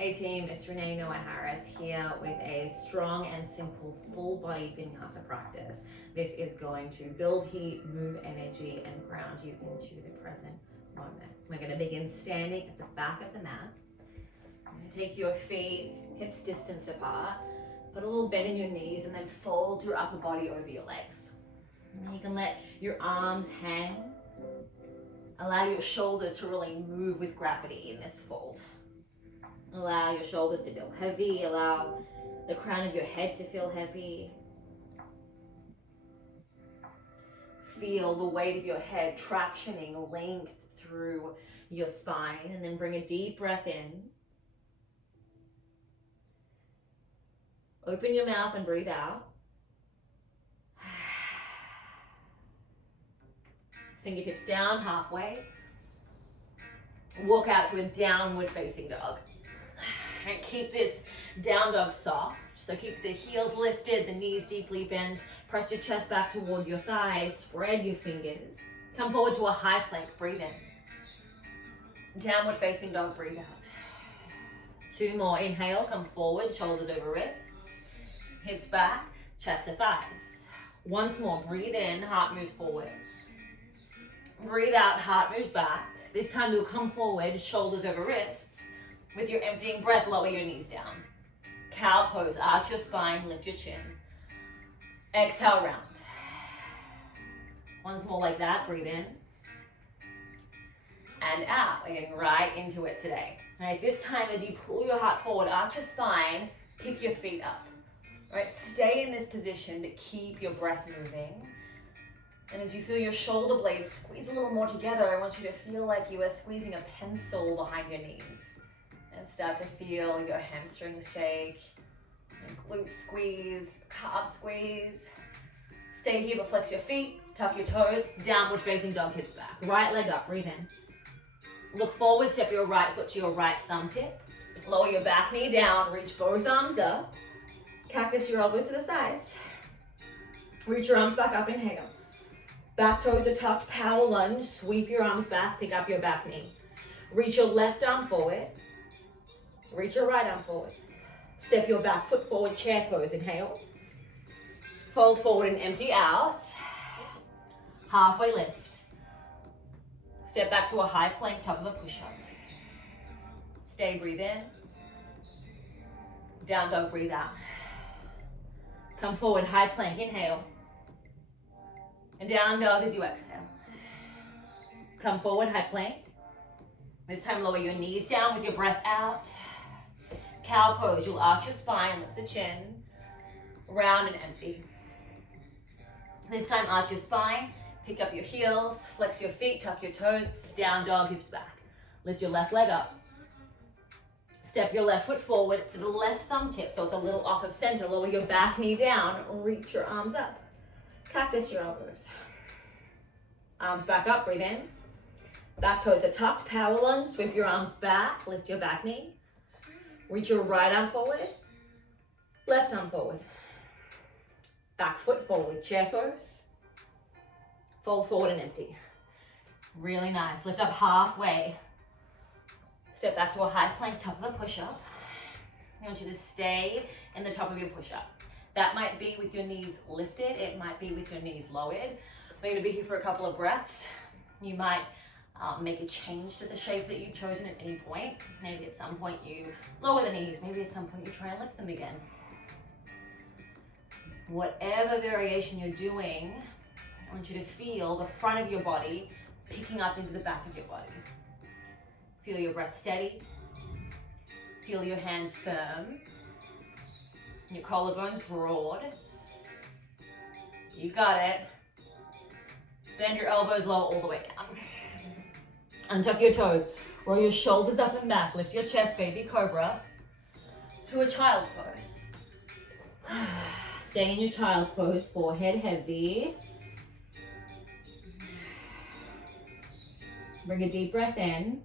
Hey team, it's Renee Noah Harris here with a strong and simple full body Vinyasa practice. This is going to build heat, move energy, and ground you into the present moment. We're going to begin standing at the back of the mat. You're going to take your feet hips distance apart, put a little bend in your knees, and then fold your upper body over your legs. And you can let your arms hang. Allow your shoulders to really move with gravity in this fold. Allow your shoulders to feel heavy. Allow the crown of your head to feel heavy. Feel the weight of your head tractioning length through your spine, and then bring a deep breath in. Open your mouth and breathe out. Fingertips down halfway. Walk out to a downward facing dog. And keep this down dog soft. So keep the heels lifted, the knees deeply bent. Press your chest back towards your thighs. Spread your fingers. Come forward to a high plank. Breathe in. Downward facing dog. Breathe out. 2 more. Inhale. Come forward. Shoulders over wrists. Hips back. Chest to thighs. Once more. Breathe in. Heart moves forward. Breathe out. Heart moves back. This time you'll come forward. Shoulders over wrists. With your emptying breath, lower your knees down. Cow pose, arch your spine, lift your chin. Exhale, round. Once more like that, breathe in. And out. We're getting right into it today. All right, this time as you pull your heart forward, arch your spine, pick your feet up. All right, stay in this position to keep your breath moving. And as you feel your shoulder blades squeeze a little more together, I want you to feel like you are squeezing a pencil behind your knees. And start to feel your hamstrings shake, your glutes squeeze, calf squeeze. Stay here, but flex your feet, tuck your toes, downward facing dog, hips back. Right leg up, breathe in. Look forward, step your right foot to your right thumb tip. Lower your back knee down, reach both arms up. Cactus your elbows to the sides. Reach your arms back up, inhale. Back toes are tucked, power lunge. Sweep your arms back, pick up your back knee. Reach your left arm forward. Reach your right arm forward. Step your back foot forward, chair pose, inhale. Fold forward and empty out. Halfway lift. Step back to a high plank, top of a push-up. Stay, breathe in. Down dog, breathe out. Come forward, high plank, inhale. And down dog as you exhale. Come forward, high plank. This time lower your knees down with your breath out. Cow pose, you'll arch your spine, lift the chin, round and empty. This time arch your spine, pick up your heels, flex your feet, tuck your toes, down dog, hips back. Lift your left leg up. Step your left foot forward to the left thumb tip, so it's a little off of center. Lower your back knee down, reach your arms up. Cactus your elbows. Arms back up, breathe in. Back toes are tucked, power lunge, sweep your arms back, lift your back knee. Reach your right arm forward, left arm forward. Back foot forward, chair pose. Fold forward and empty. Really nice. Lift up halfway. Step back to a high plank, top of a push-up. I want you to stay in the top of your push-up. That might be with your knees lifted. It might be with your knees lowered. We're gonna be here for a couple of breaths. You might make a change to the shape that you've chosen at any point. Maybe at some point you lower the knees. Maybe at some point you try and lift them again. Whatever variation you're doing, I want you to feel the front of your body picking up into the back of your body. Feel your breath steady. Feel your hands firm. Your collarbones broad. You got it. Bend your elbows low all the way down. Untuck your toes, roll your shoulders up and back, lift your chest, baby cobra, to a child's pose. Stay in your child's pose, forehead heavy. Bring a deep breath in.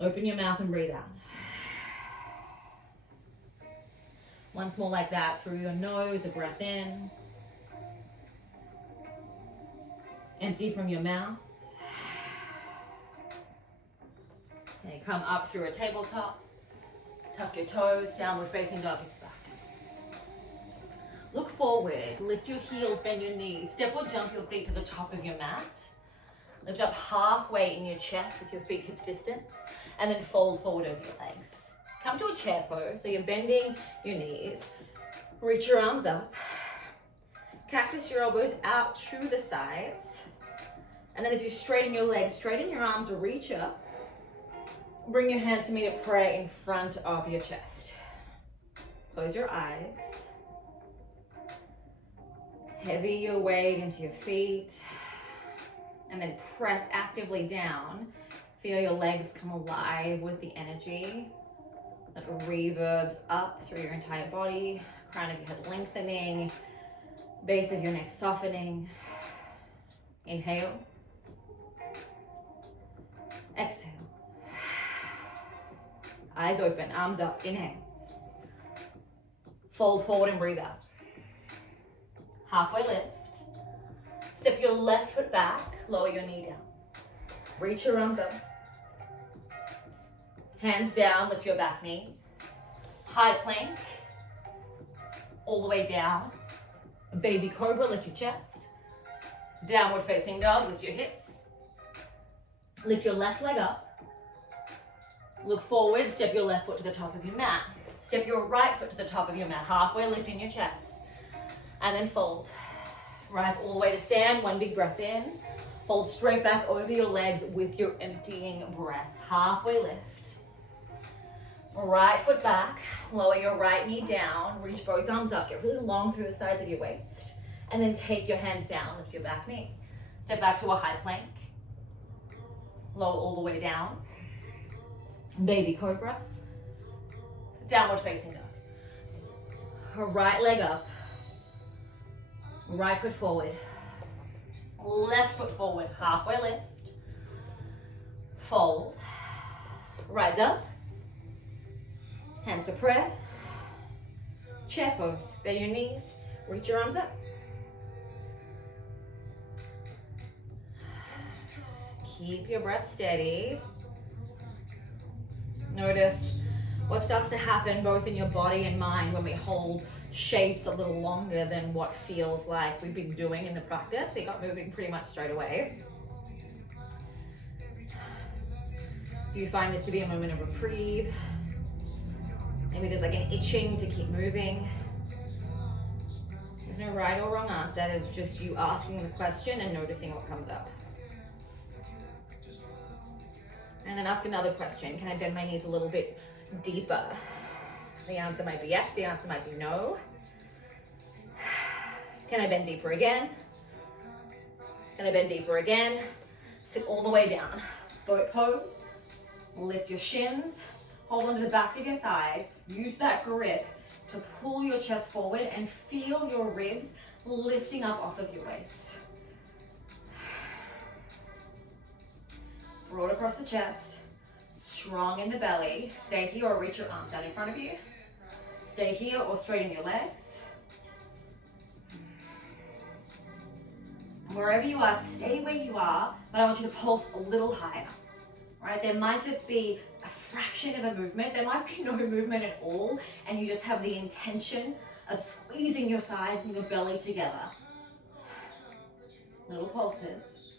Open your mouth and breathe out. Once more like that, through your nose, a breath in. Empty from your mouth. Okay, come up through a tabletop. Tuck your toes, downward facing dog, hips back. Look forward, lift your heels, bend your knees. Step or jump your feet to the top of your mat. Lift up halfway in your chest with your feet hips distance, and then fold forward over your legs. Come to a chair pose, so you're bending your knees. Reach your arms up. Cactus your elbows out to the sides. And then as you straighten your legs, straighten your arms, reach up. Bring your hands to meet a prayer in front of your chest. Close your eyes. Heavy your weight into your feet. And then press actively down. Feel your legs come alive with the energy. That reverbs up through your entire body. Crown of your head lengthening. Base of your neck softening. Inhale. Exhale. Eyes open, arms up, inhale. Fold forward and breathe out. Halfway lift. Step your left foot back, lower your knee down. Reach your arms up. Hands down, lift your back knee. High plank. All the way down. Baby cobra, lift your chest. Downward facing dog, lift your hips. Lift your left leg up. Look forward, step your left foot to the top of your mat. Step your right foot to the top of your mat, halfway lifting your chest. And then fold. Rise all the way to stand, one big breath in. Fold straight back over your legs with your emptying breath. Halfway lift. Right foot back, lower your right knee down, reach both arms up, get really long through the sides of your waist. And then take your hands down, lift your back knee. Step back to a high plank. Lower all the way down. Baby cobra. Downward facing dog. Right leg up. Right foot forward. Left foot forward. Halfway lift. Fold. Rise up. Hands to prayer. Chair pose. Bend your knees. Reach your arms up. Keep your breath steady. Notice what starts to happen both in your body and mind when we hold shapes a little longer than what feels like we've been doing in the practice. We got moving pretty much straight away. Do you find this to be a moment of reprieve? Maybe there's like an itching to keep moving. There's no right or wrong answer. It's just you asking the question and noticing what comes up. And then ask another question. Can I bend my knees a little bit deeper? The answer might be yes, the answer might be no. Can I bend deeper again? Can I bend deeper again? Sit all the way down. Boat pose. Lift your shins. Hold onto the backs of your thighs. Use that grip to pull your chest forward and feel your ribs lifting up off of your waist. Broad across the chest, strong in the belly. Stay here or reach your arms out in front of you. Stay here or straighten your legs. And wherever you are, stay where you are, but I want you to pulse a little higher. Right? There might just be a fraction of a movement. There might be no movement at all, and you just have the intention of squeezing your thighs and your belly together. Little pulses.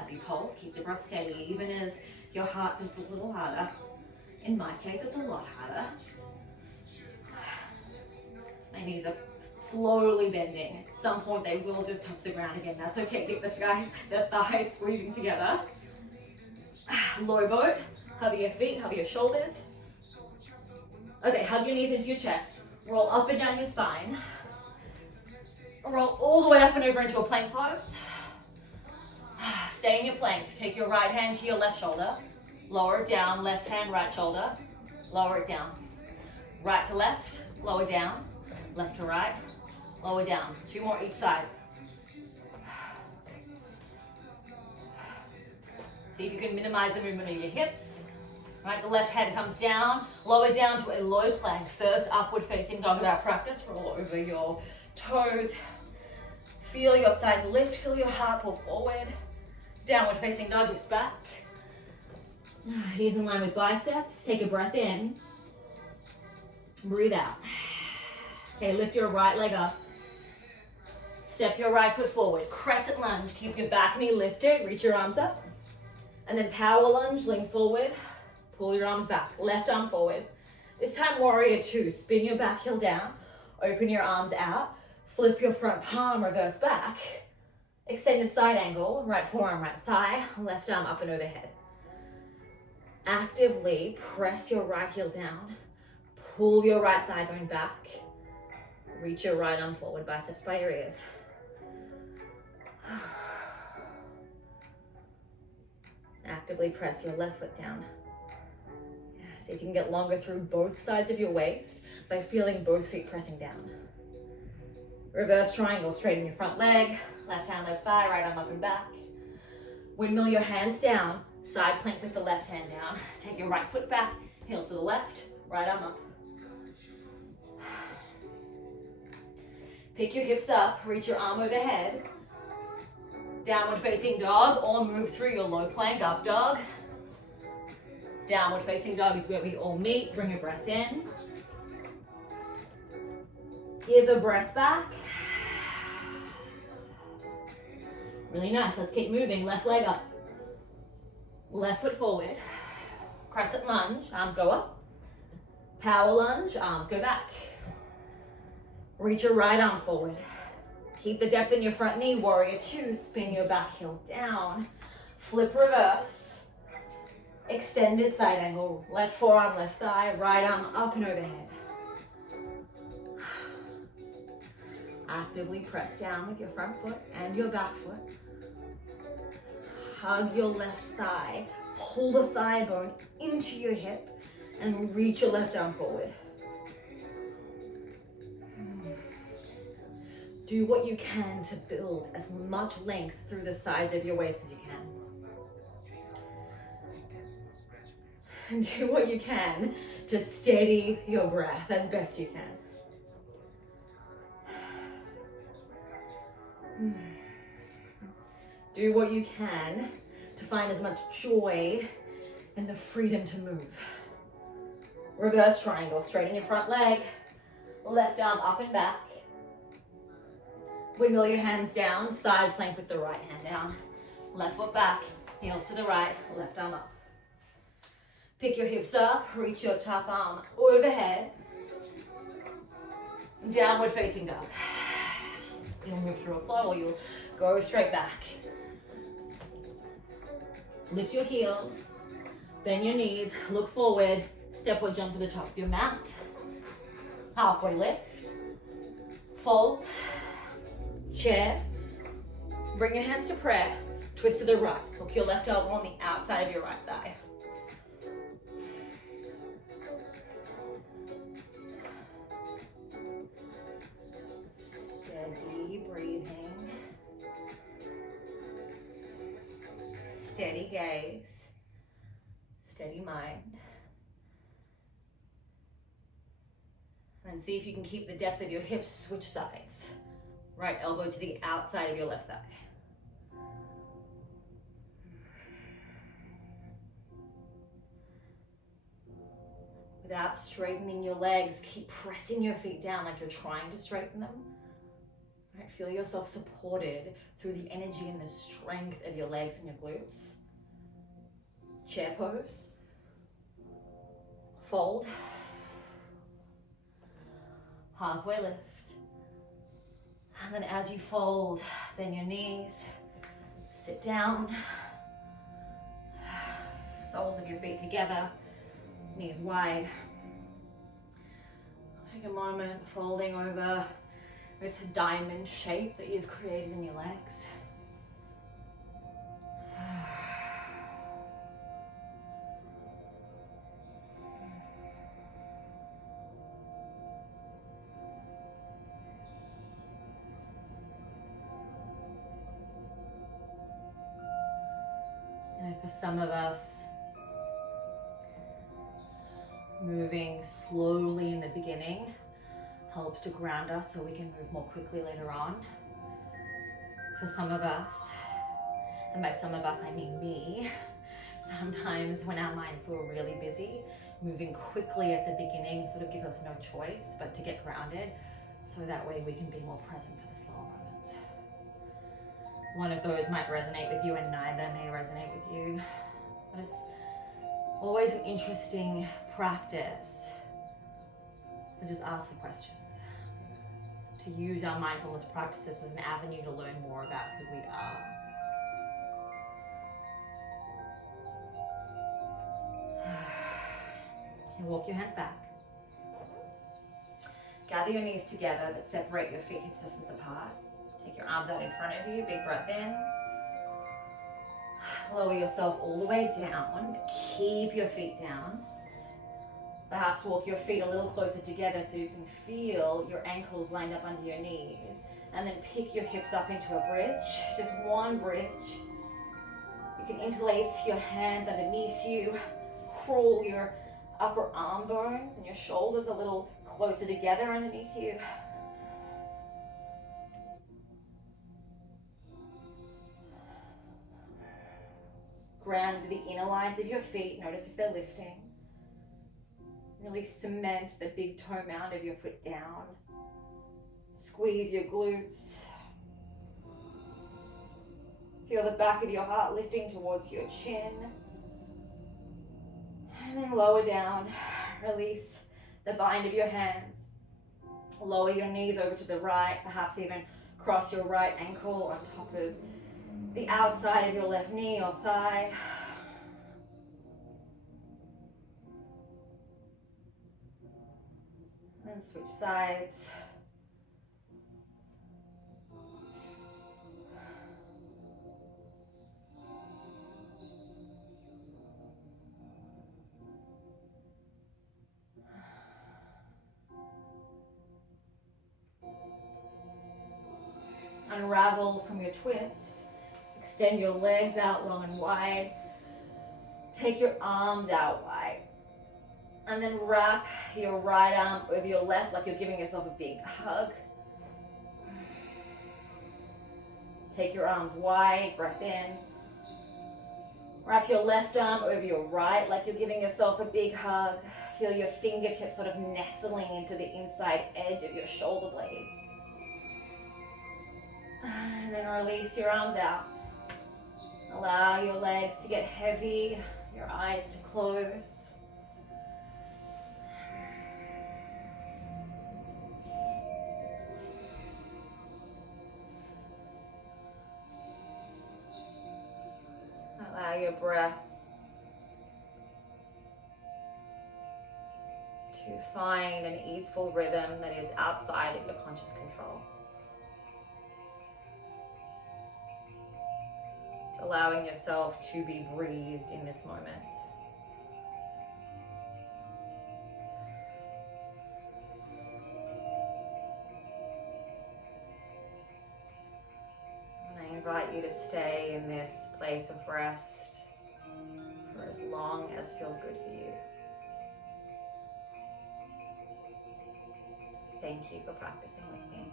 As you pulse, keep the breath steady, even as your heart beats a little harder. In my case, it's a lot harder. My knees are slowly bending. At some point, they will just touch the ground again. That's okay. Keep the thighs squeezing together. Low boat. Hug your feet, hug your shoulders. Okay, hug your knees into your chest. Roll up and down your spine. Roll all the way up and over into a plank pose. Stay in your plank. Take your right hand to your left shoulder. Lower it down. Left hand, right shoulder. Lower it down. Right to left. Lower down. Left to right. Lower down. 2 more each side. See if you can minimize the movement of your hips. Right, the left hand comes down. Lower down to a low plank. First upward facing dog of our practice. Roll over your toes. Feel your thighs lift. Feel your heart pull forward. Downward facing dog, hips back. Knees in line with biceps. Take a breath in. Breathe out. Okay, lift your right leg up. Step your right foot forward. Crescent lunge. Keep your back knee lifted. Reach your arms up. And then power lunge. Lean forward. Pull your arms back. Left arm forward. This time, warrior two. Spin your back heel down. Open your arms out. Flip your front palm. Reverse back. Extended side angle. Right forearm, right thigh. Left arm up and overhead. Actively press your right heel down. Pull your right thigh bone back. Reach your right arm forward. Biceps by your ears. Actively press your left foot down. See if you can get longer through both sides of your waist by feeling both feet pressing down. Reverse triangle, straighten your front leg, left hand, left thigh, right arm up and back. Windmill your hands down, side plank with the left hand down. Take your right foot back, heels to the left, right arm up. Pick your hips up, reach your arm overhead. Downward facing dog, or move through your low plank, up dog. Downward facing dog is where we all meet. Bring a breath in. Give a breath back. Really nice. Let's keep moving. Left leg up. Left foot forward. Crescent lunge. Arms go up. Power lunge. Arms go back. Reach your right arm forward. Keep the depth in your front knee. Warrior two. Spin your back heel down. Flip reverse. Extended side angle. Left forearm, left thigh. Right arm up and overhead. Actively press down with your front foot and your back foot. Hug your left thigh. Pull the thigh bone into your hip and reach your left arm forward. Do what you can to build as much length through the sides of your waist as you can. And do what you can to steady your breath as best you can. Do what you can to find as much joy and the freedom to move. Reverse triangle, straighten your front leg, left arm up and back. Windmill your hands down, side plank with the right hand down. Left foot back, heels to the right, left arm up. Pick your hips up, reach your top arm overhead. Downward facing dog. You'll move through a flow or you'll go straight back. Lift your heels, bend your knees, look forward, step or jump to the top of your mat. Halfway lift, fold, chair. Bring your hands to prayer, twist to the right. Hook your left elbow on the outside of your right thigh. Steady breathing. Steady gaze. Steady mind. And see if you can keep the depth of your hips, switch sides. Right elbow to the outside of your left thigh. Without straightening your legs, keep pressing your feet down like you're trying to straighten them. Right, feel yourself supported through the energy and the strength of your legs and your glutes. Chair pose. Fold. Halfway lift. And then as you fold, bend your knees, sit down. Soles of your feet together, knees wide. Take a moment folding over this diamond shape that you've created in your legs. And for some of us, moving slowly in the beginning helps to ground us so we can move more quickly later on. For some of us, and by some of us I mean me, Sometimes when our minds feel really busy, moving quickly at the beginning sort of gives us no choice but to get grounded, so that way we can be more present for the slower moments. One of those might resonate with you and neither may resonate with you, but it's always an interesting practice to just ask the questions, to use our mindfulness practices as an avenue to learn more about who we are. And walk your hands back. Gather your knees together, but separate your feet hip distance apart. Take your arms out in front of you, big breath in. Lower yourself all the way down. Keep your feet down. Perhaps walk your feet a little closer together so you can feel your ankles lined up under your knees. And then pick your hips up into a bridge, just one bridge. You can interlace your hands underneath you, crawl your upper arm bones and your shoulders a little closer together underneath you. Ground into the inner lines of your feet, notice if they're lifting. Really cement the big toe mound of your foot down. Squeeze your glutes. Feel the back of your heart lifting towards your chin. And then lower down. Release the bind of your hands. Lower your knees over to the right, perhaps even cross your right ankle on top of the outside of your left knee or thigh. And switch sides. Unravel from your twist. Extend your legs out long and wide. Take your arms out wide. And then wrap your right arm over your left like you're giving yourself a big hug. Take your arms wide, breath in. Wrap your left arm over your right like you're giving yourself a big hug. Feel your fingertips sort of nestling into the inside edge of your shoulder blades. And then release your arms out. Allow your legs to get heavy, your eyes to close. Allow your breath to find an easeful rhythm that is outside of your conscious control. So allowing yourself to be breathed in this moment. And I invite you to stay in this place of rest for as long as feels good for you. Thank you for practicing with me.